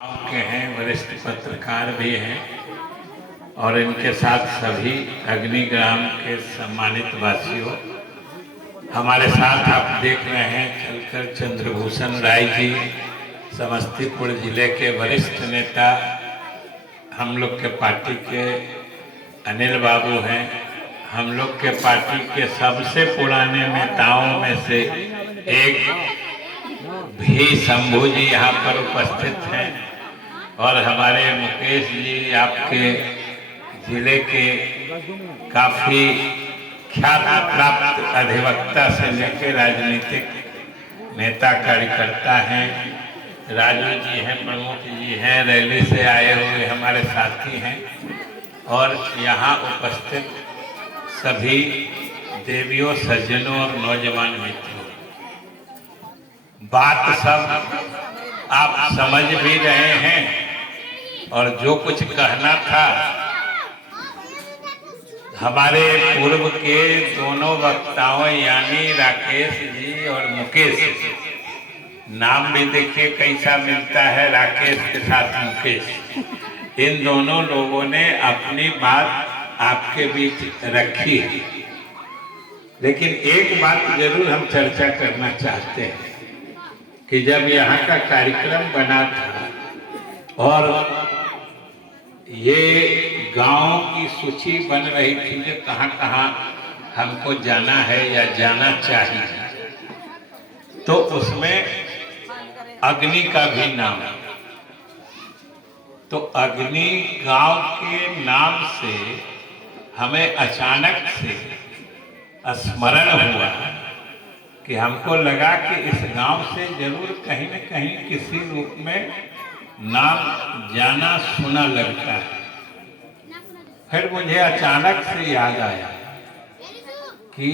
के हैं, वरिष्ठ पत्रकार भी हैं और इनके साथ सभी अग्निग्राम के सम्मानित वासियों। हमारे साथ आप देख रहे हैं चलकर चंद्रभूषण राय जी, समस्तीपुर जिले के वरिष्ठ नेता, हम लोग के पार्टी के अनिल बाबू हैं। हम लोग के पार्टी के सबसे पुराने नेताओं में से एक भी शंभू जी यहाँ पर उपस्थित हैं और हमारे मुकेश जी आपके जिले के काफी ख्याति प्राप्त अधिवक्ता से लेकर राजनीतिक नेता कार्यकर्ता हैं। राजू जी हैं, प्रमुख जी हैं, रैली से आए हुए हमारे साथी हैं और यहाँ उपस्थित सभी देवियों, सज्जनों और नौजवान मित्रों, बात सब आप समझ भी रहे हैं और जो कुछ कहना था हमारे पूर्व के दोनों वक्ताओं यानी राकेश जी और मुकेश, नाम भी देखिए कैसा मिलता है, राकेश के साथ मुकेश, इन दोनों लोगों ने अपनी बात आपके बीच रखी है। लेकिन एक बात जरूर हम चर्चा करना चाहते हैं कि जब यहाँ का कार्यक्रम बना था और ये गांव की सूची बन रही थी कि कहाँ कहाँ हमको जाना है या जाना चाहिए, तो उसमें अग्नि का भी नाम, तो अग्नि गांव के नाम से हमें अचानक से स्मरण हुआ कि हमको लगा कि इस गांव से जरूर कहीं न कहीं किसी रूप में नाम जाना सुना लगता है। फिर मुझे अचानक से याद आया कि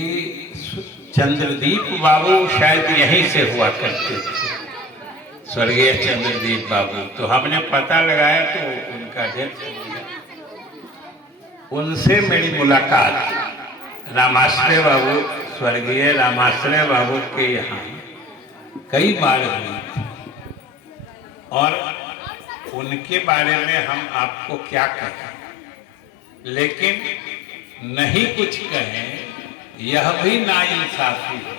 चंद्रदीप बाबू शायद यहीं से हुआ करते थे, स्वर्गीय चंद्रदीप बाबू। तो हमने पता लगाया तो उनका डेथ हो गया। उनसे मेरी मुलाकात रामाश्रय बाबू, स्वर्गीय रामाश्रय बाबू के यहाँ कई बार हुई थी और उनके बारे में हम आपको क्या कहें, लेकिन नहीं कुछ कहें यह भी नाइंसाफी है,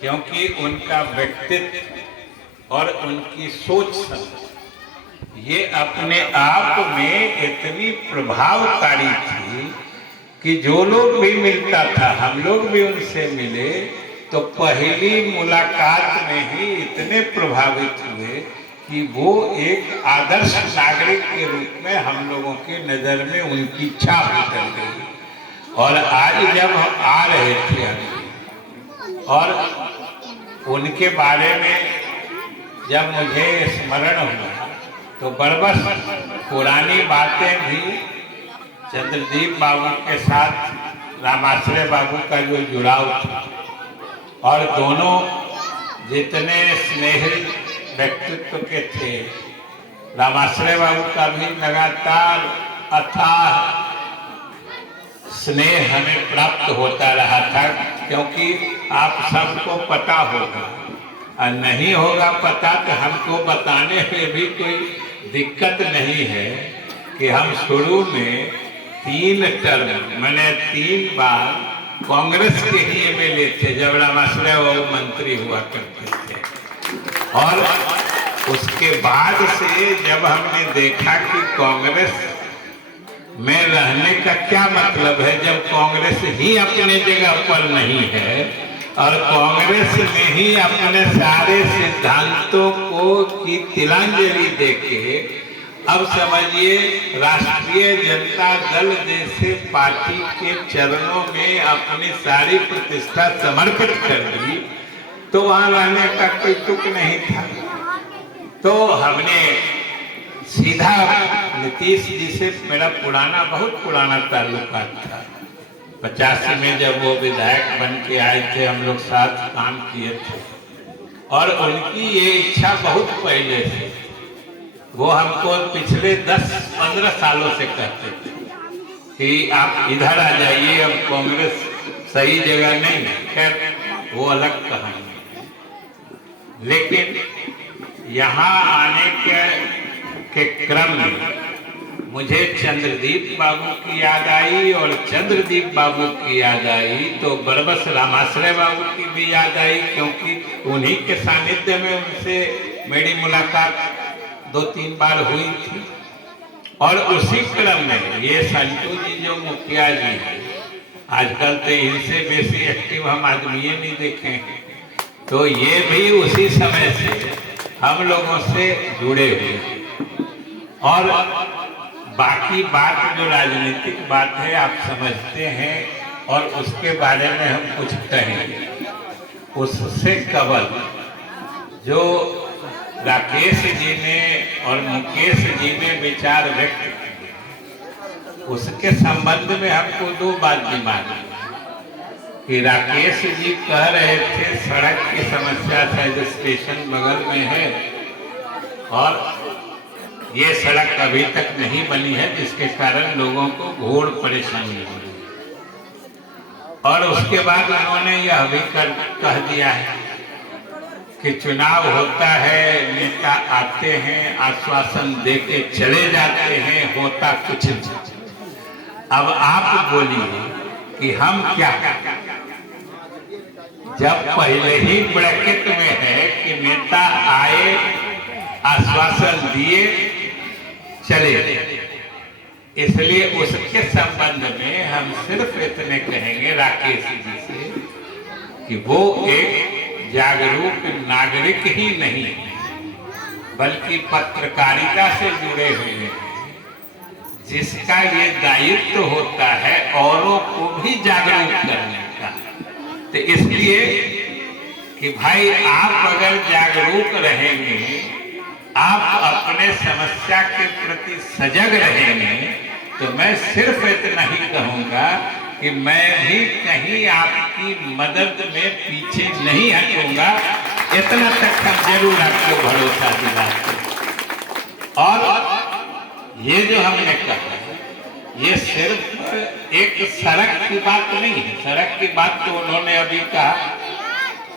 क्योंकि उनका व्यक्तित्व और उनकी सोच समझ ये अपने आप में इतनी प्रभावकारी थी कि जो लोग भी मिलता था, हम लोग भी उनसे मिले तो पहली मुलाकात में ही इतने प्रभावित हुए कि वो एक आदर्श नागरिक के रूप में हम लोगों के नजर में उनकी छाप निकल गई। और आज जब हम आ रहे थे और उनके बारे में जब मुझे स्मरण हुआ तो बरबस पुरानी बातें भी, चंद्रदीप बाबू के साथ रामाश्रय बाबू का जो जुड़ाव था और दोनों जितने स्नेही व्यक्तित्व के थे, रामाश्रय बाबू का भी लगातार अथाह स्नेह हमें प्राप्त होता रहा था, क्योंकि आप सबको पता होगा और नहीं होगा पता तो हमको बताने में भी कोई दिक्कत नहीं है कि हम शुरू में 3 टर्म मैंने 3 बार कांग्रेस के ही एमएलए थे जब रामाश्रय बाबू मंत्री हुआ करते थे। और उसके बाद से जब हमने देखा कि कांग्रेस में रहने का क्या मतलब है जब कांग्रेस ही अपने जगह पर नहीं है और कांग्रेस ने ही अपने सारे सिद्धांतों को की तिलांजलि देके अब समझिए राष्ट्रीय जनता दल जैसे पार्टी के चरणों में अपनी सारी प्रतिष्ठा समर्पित कर दी, तो वहां रहने का कोई तुक नहीं था। तो हमने सीधा नीतीश जी से मेरा बहुत पुराना ताल्लुकात था। 85 में जब वो विधायक बन के आए थे, हम लोग साथ काम किए थे और उनकी ये इच्छा बहुत पहले से, वो हमको पिछले 10-15 सालों से कहते थे कि आप इधर आ जाइए, अब कांग्रेस सही जगह नहीं है। खैर वो अलग कहानी है, लेकिन यहाँ आने के क्रम में मुझे चंद्रदीप बाबू की याद आई, और चंद्रदीप बाबू की याद आई तो बरबस रामाश्रय बाबू की भी याद आई, क्योंकि उन्हीं के सानिध्य में उनसे मेरी मुलाकात 2-3 बार हुई थी। और उसी क्रम में ये संतू जी जो मुखिया जी हैं, आजकल तो इनसे बेसी एक्टिव हम आदमी नहीं देखे हैं, तो ये भी उसी समय से हम लोगों से जुड़े हुए हैं। और बाकी बात जो राजनीतिक बात है आप समझते हैं, और उसके बारे में हम कुछ कहेंगे। उससे कबल जो राकेश जी ने और मुकेश जी ने विचार व्यक्त किए, उसके संबंध में हमको 2 बात दिमाग में कि राकेश जी कह रहे थे सड़क की समस्या शायद स्टेशन बगल में है, और ये सड़क अभी तक नहीं बनी है, जिसके कारण लोगों को घोर परेशानी हो रही है। और उसके बाद उन्होंने यह भी कह दिया है कि चुनाव होता है, नेता आते हैं, आश्वासन देके चले जाते हैं, होता कुछ नहीं। अब आप बोलिए कि हम क्या, जब पहले ही ब्रैकेट में है कि नेता आए, आश्वासन दिए, चले। इसलिए उसके संबंध में हम सिर्फ इतने कहेंगे राकेश जी से कि वो एक जागरूक नागरिक ही नहीं बल्कि पत्रकारिता से जुड़े हुए हैं, जिसका ये दायित्व होता है औरों को भी जागरूक करने का। तो इसलिए कि भाई आप अगर जागरूक रहेंगे, आप अपने समस्या के प्रति सजग रहेंगे, तो मैं सिर्फ इतना ही कहूँगा कि मैं भी कहीं आपकी मदद में पीछे नहीं हटूंगा। इतना तक हम जरूर आपको भरोसा दिलाते। और ये जो हमने कहा, ये सिर्फ एक सड़क की बात नहीं है। सड़क की बात तो उन्होंने अभी कहा,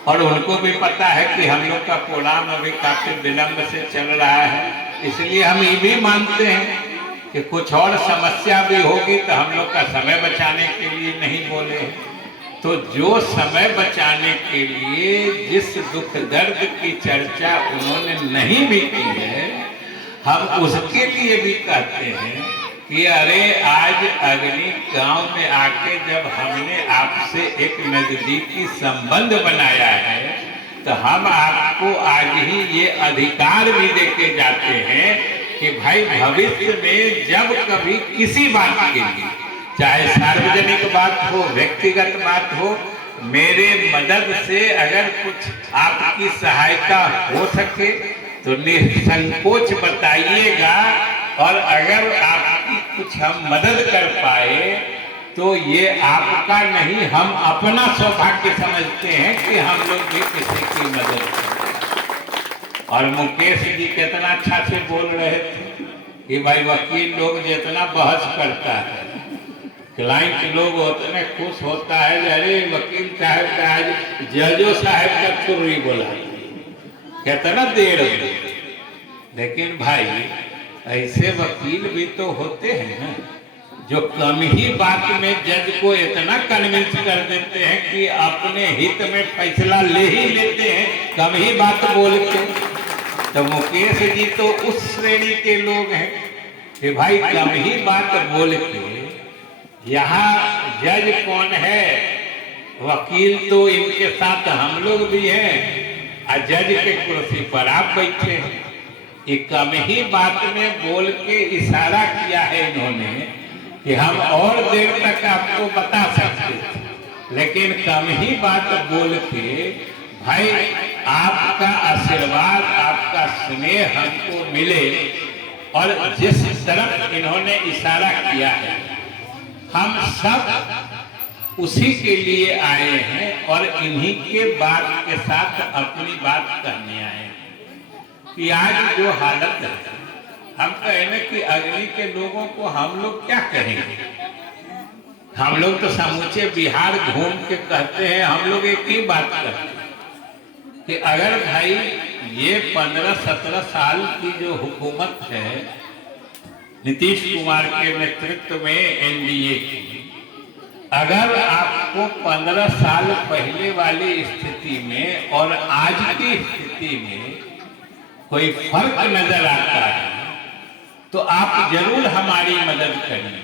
और उनको भी पता है कि हम लोग का प्रोग्राम अभी काफी विलंब से चल रहा है, इसलिए हम ये भी मानते हैं कि कुछ और समस्या भी होगी तो हम लोग का समय बचाने के लिए नहीं बोले। तो जो समय बचाने के लिए जिस दुख दर्द की चर्चा उन्होंने नहीं भी की है, हम उसके लिए भी कहते हैं कि अरे आज अग्नि गांव में आके जब हमने आपसे एक नजदीकी संबंध बनाया है, तो हम आपको आज ही ये अधिकार भी देके जाते हैं कि भाई भविष्य में जब कभी किसी बात के लिए, चाहे सार्वजनिक बात हो, व्यक्तिगत बात हो, मेरे मदद से अगर कुछ आपकी सहायता हो सके तो निसंकोच बताइएगा। और अगर आपकी कुछ हम मदद कर पाए तो ये आपका नहीं, हम अपना सौभाग्य समझते हैं कि हम लोग भी किसी की मदद करें। और मुकेश जी कितना अच्छा से बोल रहे थे कि भाई वकील लोग जितना बहस करता है, क्लाइंट लोग उतने खुश होता है, अरे वकील साहब का आज जजो साहब का चुर्री बोला, कितना देर हो। लेकिन भाई ऐसे वकील भी तो होते हैं ना, जो कम ही बात में जज को इतना कन्विंस कर देते हैं कि अपने हित में फैसला ले ही लेते हैं, कम ही बात बोल के। तो मुकेश जी तो उस श्रेणी के लोग हैं कि भाई कम ही बात बोल के, यहाँ जज कौन है, वकील तो इनके साथ हम लोग भी हैं, और जज के कुर्सी पर आप बैठे हैं। ये कम ही बात में बोल के इशारा किया है इन्होंने कि हम और देर तक आपको बता सकते थे, लेकिन कम ही बात बोल के भाई आपका आशीर्वाद, आपका स्नेह हमको मिले। और जिस तरफ इन्होंने इशारा किया है, हम सब उसी के लिए आए हैं और इन्हीं के बात के साथ अपनी बात कहने आए हैं कि आज जो हालत है, हम कहें कि अग्नि के लोगों को हम लोग क्या कहेंगे। हम लोग तो समूचे बिहार घूम के कहते हैं, हम लोग एक ही बात करते हैं कि अगर भाई ये 15-17 साल की जो हुकूमत है नीतीश कुमार के नेतृत्व में एनडीए की, अगर आपको 15 साल पहले वाली स्थिति में और आज की स्थिति में कोई फर्क नजर आता है तो आप जरूर हमारी मदद करिए,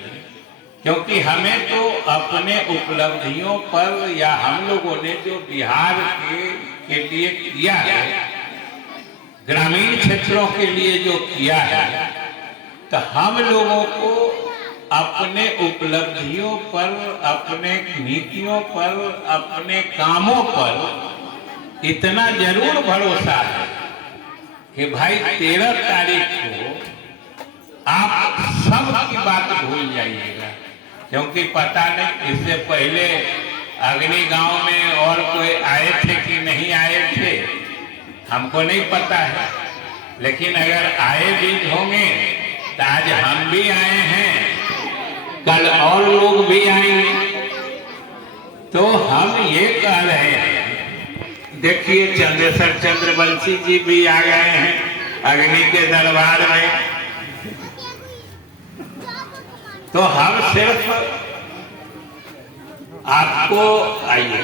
क्योंकि हमें तो अपने उपलब्धियों पर या हम लोगों ने जो बिहार के लिए किया है, ग्रामीण क्षेत्रों के लिए जो किया है, तो हम लोगों को अपने उपलब्धियों पर, अपने नीतियों पर, अपने कामों पर इतना जरूर भरोसा है कि भाई 13 तारीख को आप सब की बात भूल जाइएगा, क्योंकि पता नहीं इससे पहले अग्नि गांव में और कोई आए थे कि नहीं आए थे हमको नहीं पता है, लेकिन अगर आए भी होंगे तो आज हम भी आए हैं, कल और लोग भी आएंगे। तो हम ये कह रहे हैं, देखिए चंद्रेश्वर चंद्रवंशी जी भी आ गए हैं अग्नि के दरबार में, तो हम सिर्फ आपको आइए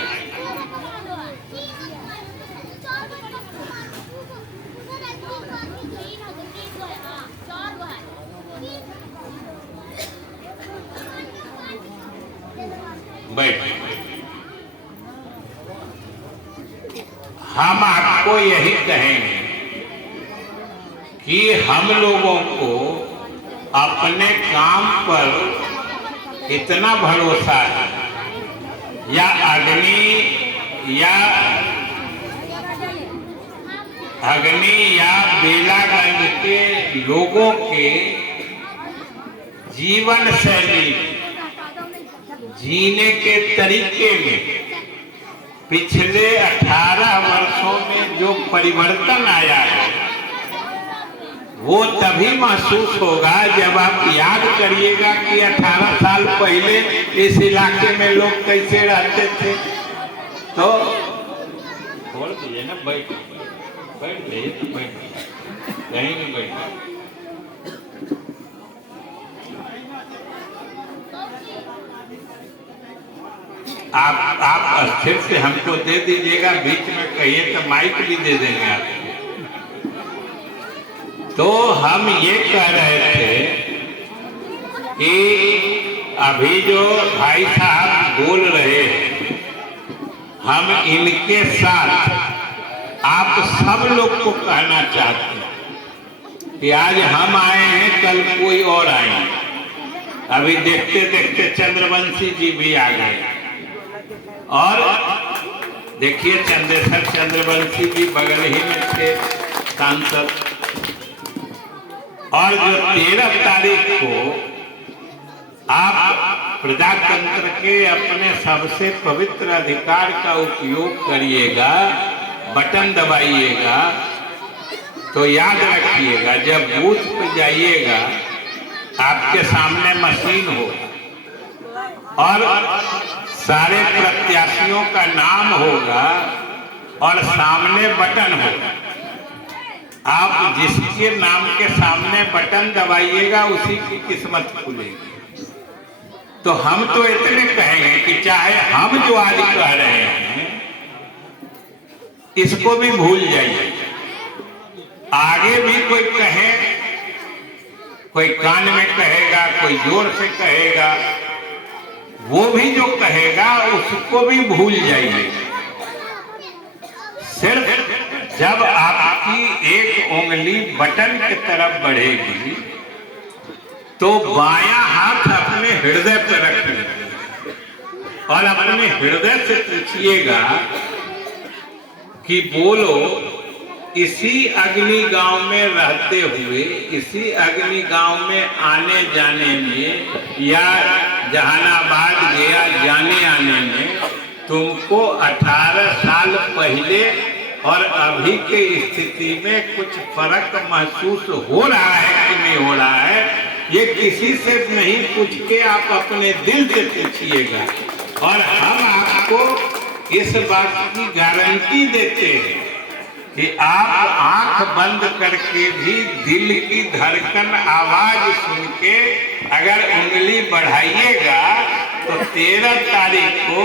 बैठ, हम आपको यही कहेंगे कि हम लोगों को अपने काम पर इतना भरोसा है, या अग्नि या बेलागंज के लोगों के जीवन शैली, जीने के तरीके में पिछले 18 वर्षों में जो परिवर्तन आया है वो तभी महसूस होगा जब आप याद करिएगा कि 18 साल पहले इस इलाके में लोग कैसे रहते थे। तो बोल दीजिए ना, बैठ जाइए, तो बैठ कहीं नहीं बैठ। आप स्थिर से हमको दे दीजिएगा, बीच में कहिए तो माइक भी दे देंगे आपको। तो हम ये कह रहे थे कि अभी जो भाई साहब बोल रहे हैं, हम इनके साथ आप सब लोग को कहना चाहते हैं कि आज हम आए हैं, कल कोई और आएंगे। अभी देखते देखते चंद्रवंशी जी भी आ गए, और देखिए चंद्रेश्वर चंद्रवंशी जी बगल ही में थे सांसद, और जो 13 तारीख को आप प्रजातंत्र के अपने सबसे पवित्र अधिकार का उपयोग करिएगा, बटन दबाइएगा, तो याद रखिएगा जब बूथ पे जाइएगा आपके सामने मशीन होगा और सारे प्रत्याशियों का नाम होगा और सामने बटन होगा। आप जिसके नाम के सामने बटन दबाइएगा उसी की किस्मत खुलेगी। तो हम तो इतने कहेंगे कि चाहे हम जो आज कह रहे हैं इसको भी भूल जाइए, आगे भी कोई कहे, कोई कान में कहेगा, कोई जोर से कहेगा, वो भी जो कहेगा उसको भी भूल जाइए। सिर्फ जब आपकी एक उंगली बटन की तरफ बढ़ेगी तो बायां हाथ अपने हृदय पर रख लीजिए और अपने हृदय से पूछिएगा कि बोलो, इसी अग्नि गांव में रहते हुए, इसी अग्नि गांव में आने जाने में या जहानाबाद गया जाने आने में तुमको 18 साल पहले और अभी के स्थिति में कुछ फर्क महसूस हो रहा है कि नहीं हो रहा है, ये किसी से नहीं पूछ के आप अपने दिल से पूछिएगा। और हम आपको इस बात की गारंटी देते हैं कि आप आंख बंद करके भी दिल की धड़कन आवाज सुन के अगर उंगली बढ़ाइएगा तो 13 तारीख को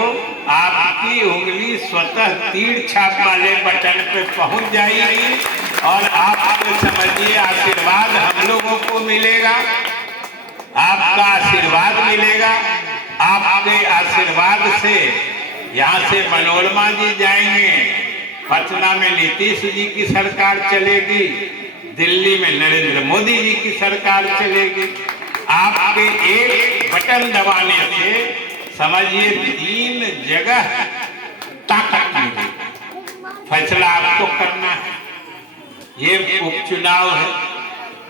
आपकी उंगली स्वतः तीर छाप वाले बटन पे पहुंच जाएगी और आप समझिए आशीर्वाद हम लोगों को मिलेगा, आपका आशीर्वाद मिलेगा। आपके आशीर्वाद से यहाँ से मनोरमा जी जाएंगे, पटना में नीतीश जी की सरकार चलेगी, दिल्ली में नरेंद्र मोदी जी की सरकार चलेगी। आपके एक बटन दबाने से समझिए 3 जगह ताकत मिलेगी। फैसला आपको करना है। ये उपचुनाव है,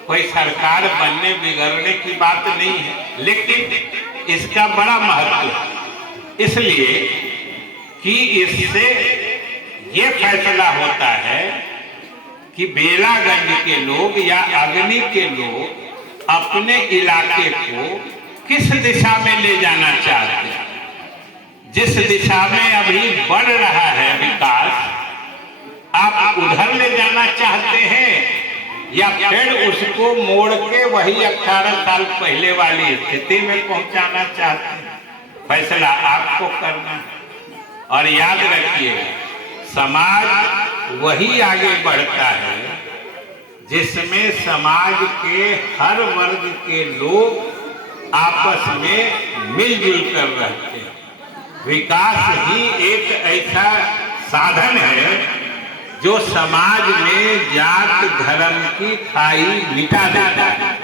कोई सरकार बनने बिगड़ने की बात नहीं है, लेकिन इसका बड़ा महत्व है, इसलिए कि इससे ये फैसला होता है कि बेलागंज के लोग या अग्नि के लोग अपने इलाके को किस दिशा में ले जाना चाहते हैं। जिस दिशा में अभी बढ़ रहा है विकास, आप उधर ले जाना चाहते हैं या फिर उसको मोड़ के वही 18 साल पहले वाली स्थिति में पहुंचाना चाहते हैं। फैसला आपको करना है। और याद रखिएगा, समाज वही आगे बढ़ता है जिसमें समाज के हर वर्ग के लोग आपस में मिलजुल कर रहते हैं। विकास ही एक ऐसा साधन है जो समाज में जात धर्म की खाई मिटा देता है।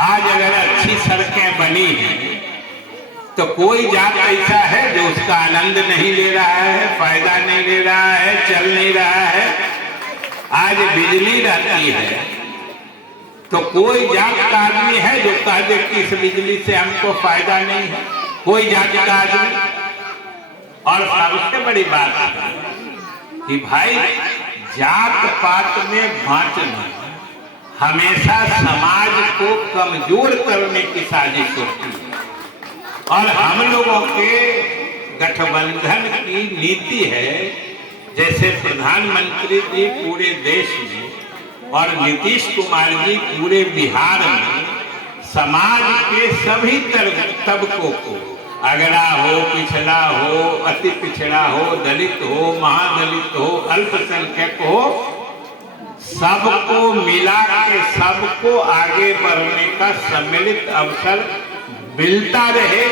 आज अगर अच्छी सड़कें बनी हैं तो कोई जात ऐसा है जो उसका आनंद नहीं ले रहा है, फायदा नहीं ले रहा है, चल नहीं रहा है। आज बिजली रहती है तो कोई जात का आदमी है जो कह दे कि इस बिजली से हमको फायदा नहीं है, कोई जात का आदमी। और सबसे बड़ी बात है कि भाई जात पात में बांटना हमेशा समाज को कमजोर करने की साजिश होती है। और हम लोगों के गठबंधन की नीति है, जैसे प्रधानमंत्री जी पूरे देश में और नीतीश कुमार जी पूरे बिहार में समाज के सभी तबकों को, अगड़ा हो, पिछड़ा हो, अति पिछड़ा हो, दलित हो, महादलित हो, अल्पसंख्यक हो, सबको मिला के सबको आगे बढ़ने का सम्मिलित अवसर मिलता रहे,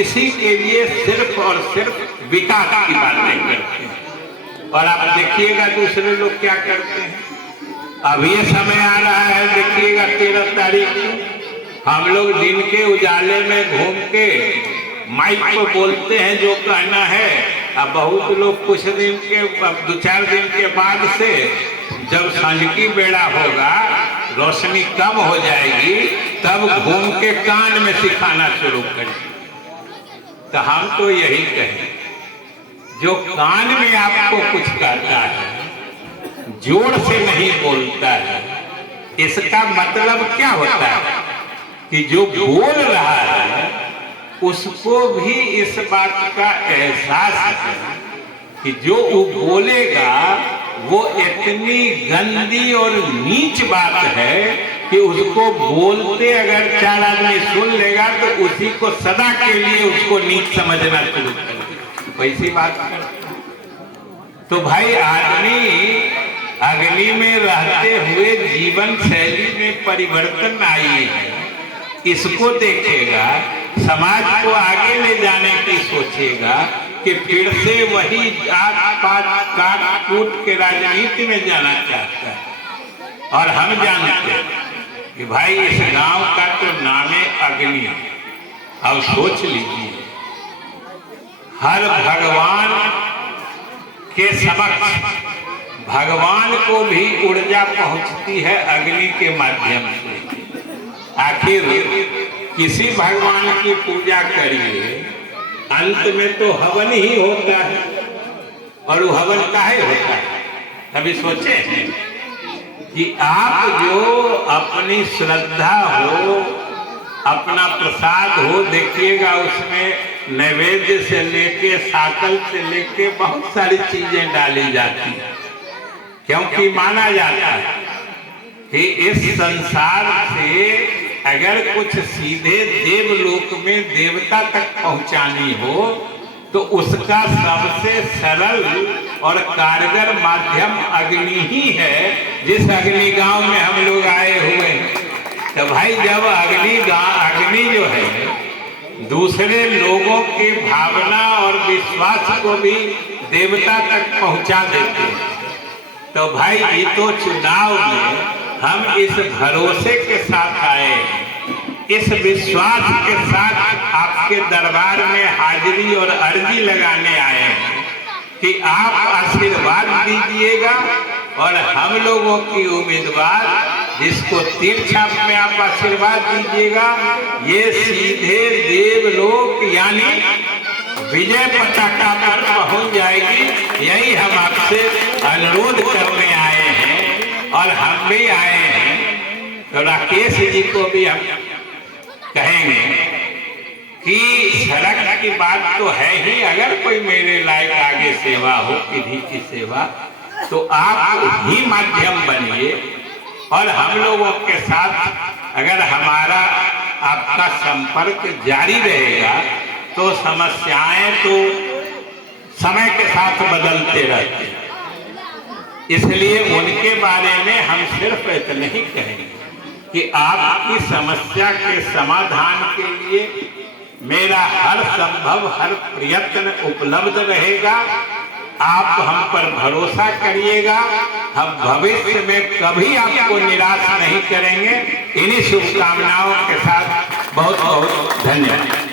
इसी के लिए सिर्फ और सिर्फ विकास की बातें करते हैं। और आप देखिएगा दूसरे लोग क्या करते हैं। अब ये समय आ रहा है, देखिएगा 13 तारीख को हम लोग दिन के उजाले में घूम के माइक पर बोलते हैं जो कहना है। अब बहुत लोग कुछ दिन के 2-4 दिन के बाद से जब सांझ की बेड़ा होगा, रोशनी कम हो जाएगी, तब घूम के कान में सिखाना शुरू करें। तो हम तो यही कहें, जो कान में आपको कुछ कहता है, जोर से नहीं बोलता है, इसका मतलब क्या होता है कि जो बोल रहा है उसको भी इस बात का एहसास है कि जो वो बोलेगा वो इतनी गंदी और नीच बात है कि उसको बोलते अगर 4 आदमी सुन लेगा तो उसी को सदा के लिए उसको नीच समझना शुरू कर देगा। वैसी बात तो भाई आदमी अग्नि में रहते हुए जीवन शैली में परिवर्तन आई है, इसको देखेगा, समाज को आगे ले जाने की सोचेगा कि फिर से वही जात पात काट कूट के राजनीति में जाना चाहता है। और हम जानते हैं कि भाई इस गांव का तो नामे अग्नि। अब सोच लीजिए, हर भगवान के समक्ष भगवान को भी ऊर्जा पहुंचती है अग्नि के माध्यम से। आखिर किसी भगवान की पूजा करिए, अंत में तो हवन ही होता है। और वो हवन काहे होता है? कभी सोचे हैं कि आप जो अपनी श्रद्धा हो, अपना प्रसाद हो, देखिएगा उसमें नैवेद्य से लेके साकल से लेके बहुत सारी चीजें डाली जाती हैं। क्योंकि माना जाता है कि इस संसार से अगर कुछ सीधे देवलोक में देवता तक पहुंचानी हो तो उसका सबसे सरल और कारगर माध्यम अग्नि ही है, जिस अग्नि गांव में हम लोग आए हुए हैं। तो भाई जब अग्नि जो है दूसरे लोगों की भावना और विश्वास को भी देवता तक पहुंचा देते हैं, तो भाई ये तो चुनाव में हम इस भरोसे के साथ आए हैं, इस विश्वास के साथ आपके दरबार में हाजिरी और अर्जी लगाने आए हैं कि आप आशीर्वाद दीजिएगा और हम लोगों की उम्मीदवार जिसको तीर छाप में आप आशीर्वाद दीजिएगा, ये सीधे देवलोक यानी विजय पताका पर पहुंच जाएगी। यही हम आपसे अनुरोध करने आए हैं और हम भी आए हैं। तो राकेश जी को भी हम कहेंगे कि सड़क की बात तो है ही, अगर कोई मेरे लायक आगे सेवा हो, किसी की सेवा, तो आप ही माध्यम बनिए और हम लोगों के साथ अगर हमारा आपका संपर्क जारी रहेगा तो समस्याएं तो समय के साथ बदलते रहते हैं। इसलिए उनके बारे में हम सिर्फ इतना ही कहेंगे कि आपकी समस्या के समाधान के लिए मेरा हर संभव हर प्रयत्न उपलब्ध रहेगा। आप हम पर भरोसा करिएगा, हम भविष्य में कभी आपको निराश नहीं करेंगे। इन्हीं शुभकामनाओं के साथ बहुत बहुत धन्यवाद।